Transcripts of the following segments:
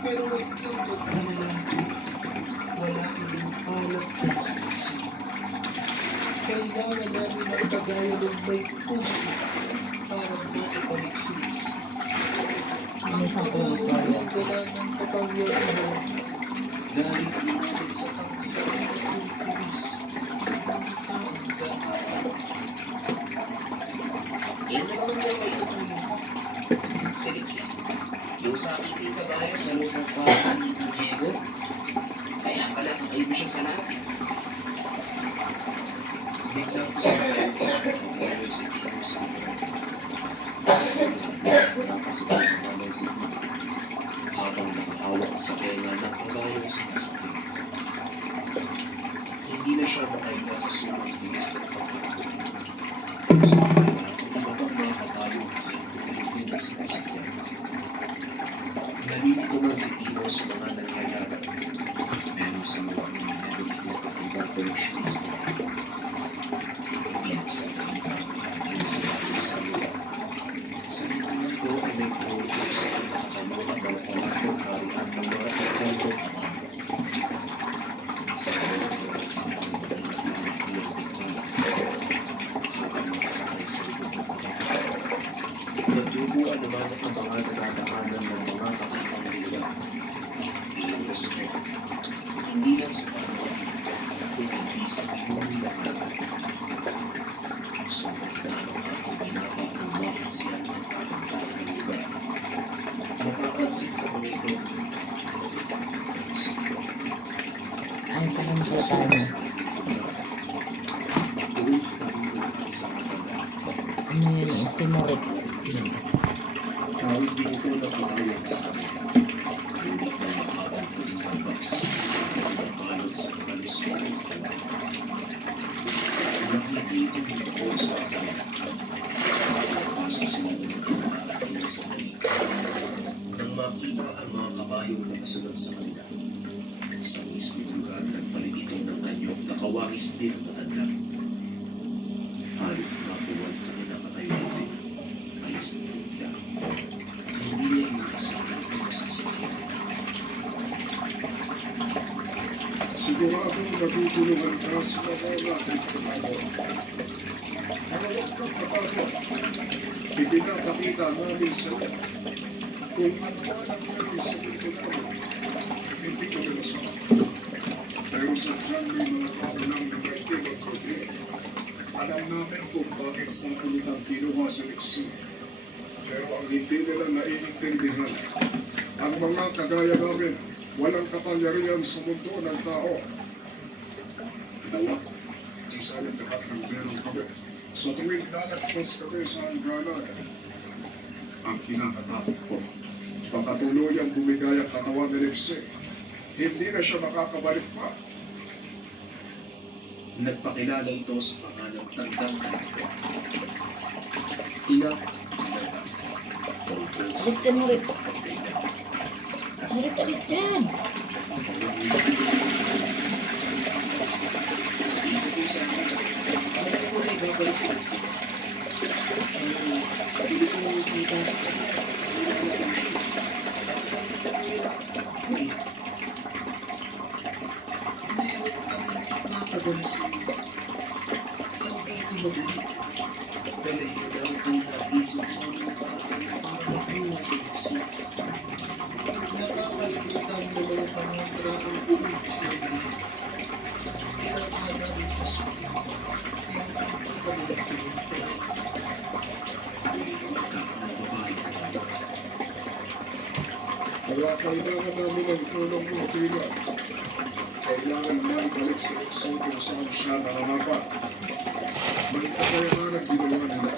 Pero wag lang doon na lang wala kang alak at sisi. Kailangan namin ang kagaya ng may puso para makipaliksisi. Ang kagaya ng wala ng kapangyarihan dahil natin sa pangsarang at pulis ng taong daan. Yan na naman daw ay tutulong ko. Siliksi. Yung sa aking kagaya sa loob ng bahay ni Diego, kaya pala ay mo siya sa lahat. Biglang sa kagaya si Tito sa mga. Nakasigaw ng malay si Tito habang nakahawak sa kenya ng kabayong sinasakit. Hindi na siya makahiga sa sumunod bilis ng pagkakas. Ang ibang mga kabayo kasi hindi na sinasakyan. Nalilito man si Tino sa mga nangyayari. Pero sa mga nangyayari ito ang ibang koleksyon sa mga. Sa kanila ay sinasasalo. Sa likuran ko ay may proto sa pagkakamot ng palasong harian ng mga pagkakamot. Sa kanila ay sinasasalo. Habang makasakay sa likod ng pagkakamot. Nagdubuan naman ang mga nadadaanan ng mga kapitang-bila. Ilang respeto, hindi lang sa kanila, kundi sa iyong lahat. Sumat na ang binaba ang masaksiyan ng kapitang ng lugar. Mapapansin sa mga ito, Ay, parang po tayo. tuwing sa kanila ang isang matanda. Ano yun? Simorit. Kawin din ito na pagkaya na sa amin. Ngunit na mahabang puling hambas. Nabalot sa kalisyon. Nakikitin ito sa akin. Nakapasok sila ng mga sa kanila. Nang makita ang mga kabayong nakasunod sa kanila. Sa mismong lugar nagpaligitin ng anyok nakawangis din ang matanda. Halos nakuwan sa kinakatayuan sila. Ayos na niya. Hindi niya inaasahang ang masasaksiyan. Siguradong natutulungan ka sa mga natin kumagawa. Malawag kang kapatid. Ipinapakita namin sa iyo kung ano man ang meron sa mundo namin. Hindi ko pinasama. Pero sa dyan may mga tao lang na may tiwag problema. Alam namin kung bakit sa kanilang kinuha sa leksyon. Pero ang hindi nila naiintindihan, ang mga kagaya namin, walang kapangyarihan sa mundo ng tao. Dalawa, sisayang lahat ng meron kami. Sa tuwing lalagpas kami sa hangganan, ang kinakatakot ko, pagkatuluyang bumigay ang katawan ni Lexie, hindi na siya makakabalik pa. Nagpakilala ito sa pangalang tandang kalito. Ina, Alis ka, Morit. Morit, alis dyan. Sa ito po sa akin, alam ko na ibabalik sa isa. Pili ko ng kita sa kanila. At sa kanila, meron kang mapagalisin. Hindi ko mabili. Pero yun ang pinag-isip mo para mabuhay sa isa. Nakakalimutan na mga pangantra ang buhay sa iyo. Pinapahal namin ko sa iyo. Kaya hindi ka nila pinipin. Kaya kailangan namin ang tulong mo, Tila. Kailangan naman balik sa Lexie kung saan siya nananapat. May kakayanan ang ginawa nila.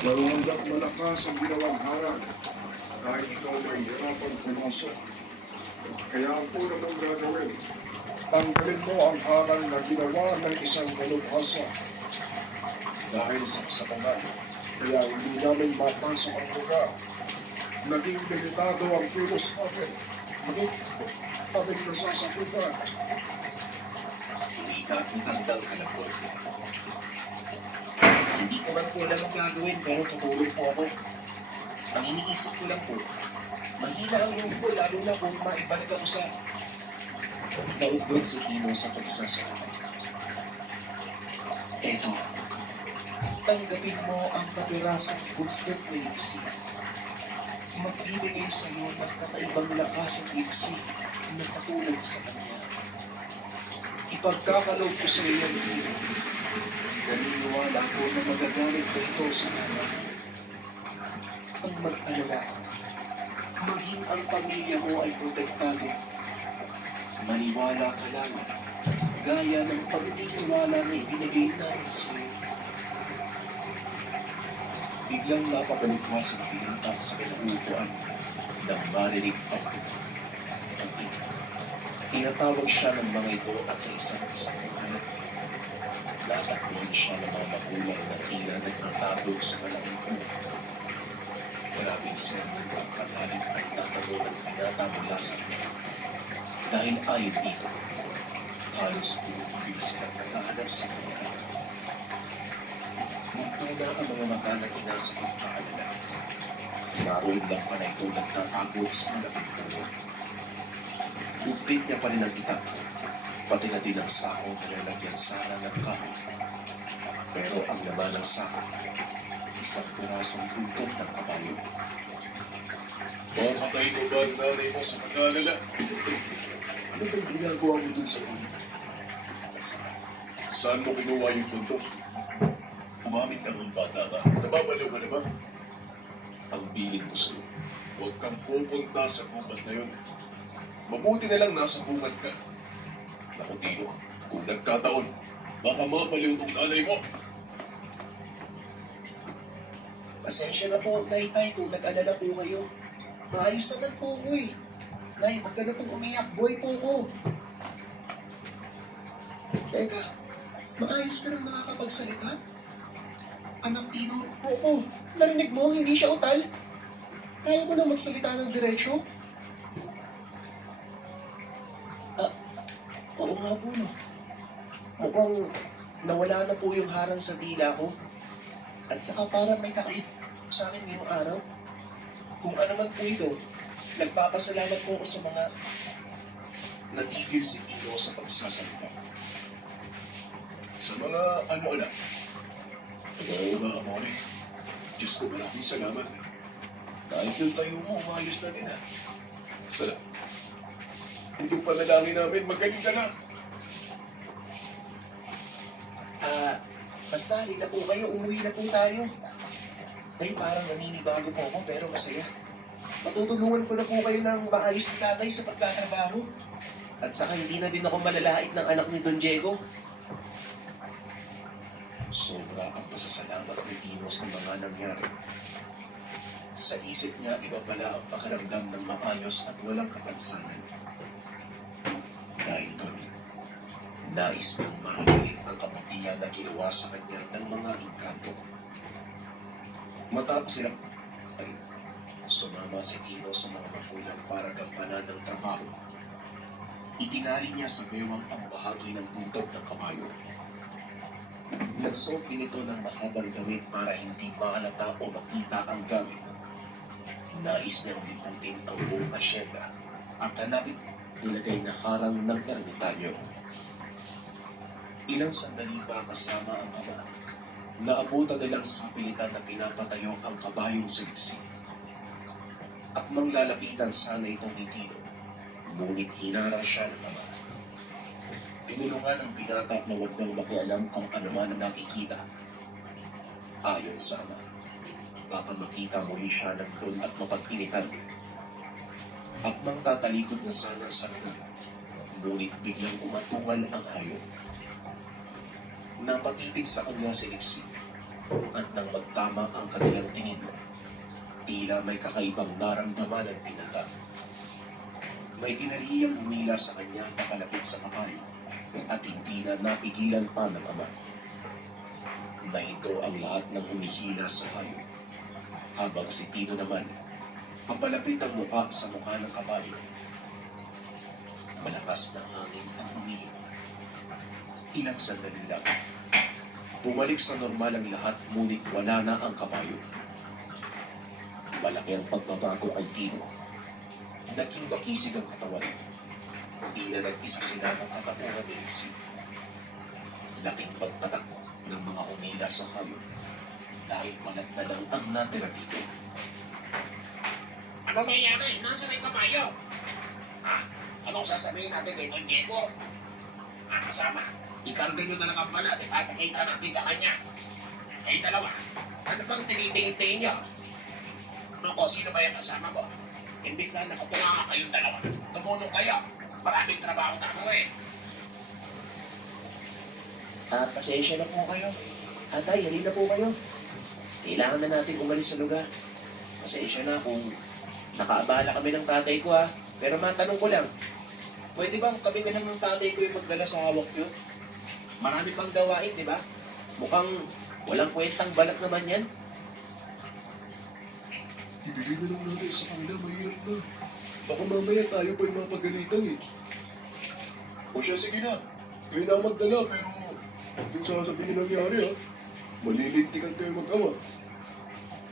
Pero hanggang malakas ang ginawang harang, kahit ikaw ay hirapang pumasok. Kaya ang una mong gagawin, tanggalin mo ang harang na ginawa ng isang malubhasa. Dahil sa kasapangan, kaya hindi namin mapasok ang lugar. Naging delikado ang kilos natin. Naging kaming nasasakutan. Hindi ka ang tandang kalapot. Hindi ko man po alam ang gagawin pero tutulong po ako. Ang iniisip ko lang po, mahina ang loob ko lalo na kung maibalik ako sa naugrod si Tino sa pagsasalita. Eto, tanggapin mo ang kapirasang bundok na iksi. Magbibigay sa iyo ng kakaibang lakas at iksi na katulad sa kanya. Ipagkakaloob ko sa iyo, Tino. Naniniwala ko na magagamit ko ito sa mga. Ang mag-alala, maging ang pamilya mo ay protektado. Maniwala ka lang, gaya ng pagtitiwala na ibinigay namin sa iyo. Biglang napapalikwas ang pinuntak sa kinaupuan nang marinig ang tinatawag siya ng mga ito at sa isang kanan. Natakbuhan siya ng mga magulang na tila nagtatago sa malaking puno. Maraming sermon ang katalit at natalo ng pinata mula sa kanya. Dahil ayon dito, halos pinupili silang nakahanap sa kanya. Mugtuna ang mga mata ng ina sa pagkaalala. Naroon lang pa na ito nagtatago sa malaking puno. Dupit niya pa rin ang itak, pati na din ang sako na lalagyan sana ng kahoy. Pero ang laman ng sako, isang pirasong buntot ng kabayo. Mamatay mo ba ang nanay mo sa pag-aalala? Ano bang ginagawa mo dun sa puno? Saan mo kinuha yung buntot? Umamit ka ng bata ba? Nababaliw ka na ba? Ang bilin ko sa'yo, huwag kang pupunta sa gubat na yun. Mabuti na lang nasa bungad ka. Naku, Tino, kung nagkataon, baka mabaliw tong nanay mo. Pasensya na po, Nay, Tay, kung nag-alala po kayo. Maayos naman po ko eh. Nay, huwag ka na pong umiyak. Buhay po ko. Teka, maayos ka nang nakakapagsalita? Anak Tino, oo, narinig mo, hindi siya utal. Kaya mo na magsalita ng diretsyo? Oo nga po, no. Mukhang nawala na po yung harang sa dila ko. At saka parang may kakaib sa akin ngayong araw. Kung ano man po ito, nagpapasalamat po ako sa mga Natigil si Tino sa pagsasalita. Sa mga anak. Oo nga, Amore. Diyos ko, maraming salamat. Kahit yung tayo mo, umayos na din ha. Salamat. Yung panalangin namin, magaling ka na. Basta halina po kayo, umuwi na po tayo. Ay, parang naninibago po ako, pero masaya. Matutulungan ko na po kayo ng maayos ni tatay sa pagtatrabaho. At saka hindi na din ako malalait ng anak ni Don Diego. Sobra ang pasasalamat ni Tino sa mga nangyari. Sa isip niya, iba pala ang pakiramdam ng maayos at walang kapansanan. Dahil doon, nais niyang mahalin ang kabutihan na ginawa sa kanya ng mga engkanto. Matapos silang ay sumama si Tino sa mga magulang para gampanan ng trabaho. Itinali niya sa bewang ang bahagi ng buntot ng kabayo. Nagsuot din ito ng mahabang damit para hindi mahalata o makita ang gamit. Nais niyang liputin ang buong asyenda at hanapin nilagay na harang ng ermitanyo. Ilang sandali pa kasama ang ama, naabutan nilang sapilitan na pinapatayo ang kabayong siliksi. At manglalapitan sana itong ni Tino, ngunit hinarang siya ng ama. Tinulungan ang pinata na huwag nang makialam kung ano man ang nakikita. Ayon sa ama, baka makita muli siya ng doon at mapag-initan. At nang tatalikod na sana sa ulo, ngunit biglang umatungal ang hayop. Napatitig sa kanya si Iksi, at nang magtama ang kanilang tingin mo, tila may kakaibang naramdaman ang pinata. May pinaliyang humila sa kanya papalapit sa kabayo, at hindi na napigilan pa ng ama. Nahinto ang lahat ng humihila sa hayop, habang si Tino naman, papalapit ang mukha sa mukha ng kabayo. Malakas na hangin ang umiyo. Ilang sandali lang. Bumalik sa normal ang lahat, ngunit wala na ang kabayo. Malaki ang pagbabago kay Tino. Naging bakisig ang katawan. Hindi na nag-isa sila ng katapunan ni Lixie. Laking pagtatak ng mga humila sa hayop dahil malat na lang ang natira dito. Ano nangyari? Nasaan yung kabayo? Ha? Anong sasabihin natin kay Don Diego? Kasama. Ikarga nyo na lang ang balat. Ipapakita natin sa kanya. Kayo dalawa. Ano bang tinitingin nyo? Ano ko? Sino ba yung kasama mo? Imbis na nakapunga kayong dalawa. Tumulong kayo. Maraming trabaho na ako eh. Pasensya na po kayo. Atay, halina po kayo. Kailangan na natin umalis sa lugar. Pasensya na kung nakaabala kami ng tatay ko ha. Pero matanong ko lang, pwede bang kami na lang ng tatay ko yung magdala sa hawak nyo? Marami pang gawain, di ba? Mukhang walang kwentang balat naman yan. Ibigay na lang natin sa kanila, mahirap na. Baka mamaya tayo pa yung mga pagalitan eh. O siya, sige na. Kayo na ang magdala, pero yung sasabihin na nangyari ha, malilintikan kayo mag-awa.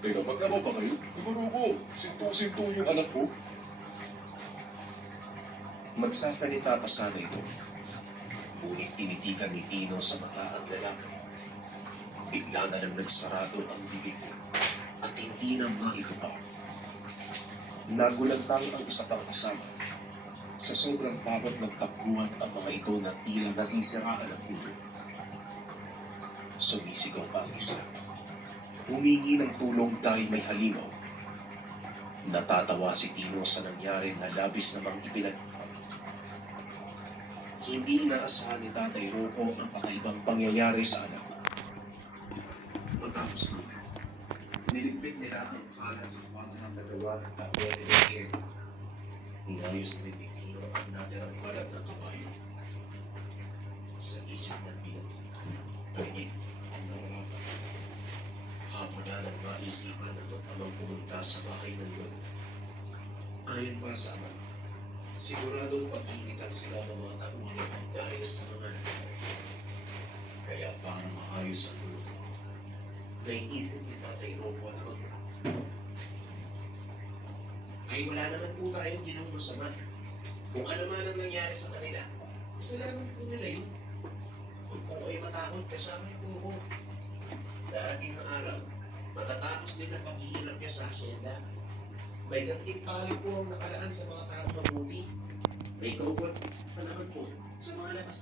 Teka, mag-awa ba kayo? Siguro ko, sinto-sinto yung anak ko. Magsasalita pa sana ito. Ngunit tinitigan ni Tino sa mata ang lalaki. Bigla na lang nagsarado ang bibig ko at hindi na mailupaw. Nagulantang ang isa pang kasama. Sa sobrang takot nagtakbuhan ang mga ito na tila nasisiraan ng ulo. Sumisigaw pa ang isa. Humingi ng tulong dahil may halimaw. Natatawa si Tino sa nangyari na labis namang Hindi inaasahan ni Tatay Rocco ang kakaibang pangyayari sa anak. Matapos nun, niligbit nila ang kala sa kwarto ng nagawa ng tatay ni Diego. Inayos ni Tino ang natirang balat ng kabayo. Sa isip ng Pino, pwede ang nararamdaman. Hapon na nang maisipan ng mag-amang pumunta sa bahay ng lolo. Ayon pa sa ama, siguradong pag-iinitan sila ng mga tauhan dahil sa mga nangyari. Kaya para maayos ang luto, naiisip ni Tatay Rocco na ay wala naman po tayong ginawang masama. Kung ano man ang nangyari sa kanila, kasalanan po nila yun. Huwag po ay matakot kasama niyo po ako. Darating ng araw, matatapos din ang paghihirap niya sa asyenda. May gantimpala po ang nakaraan sa mga taong mabuti. May kaugat pa naman po sa mga labas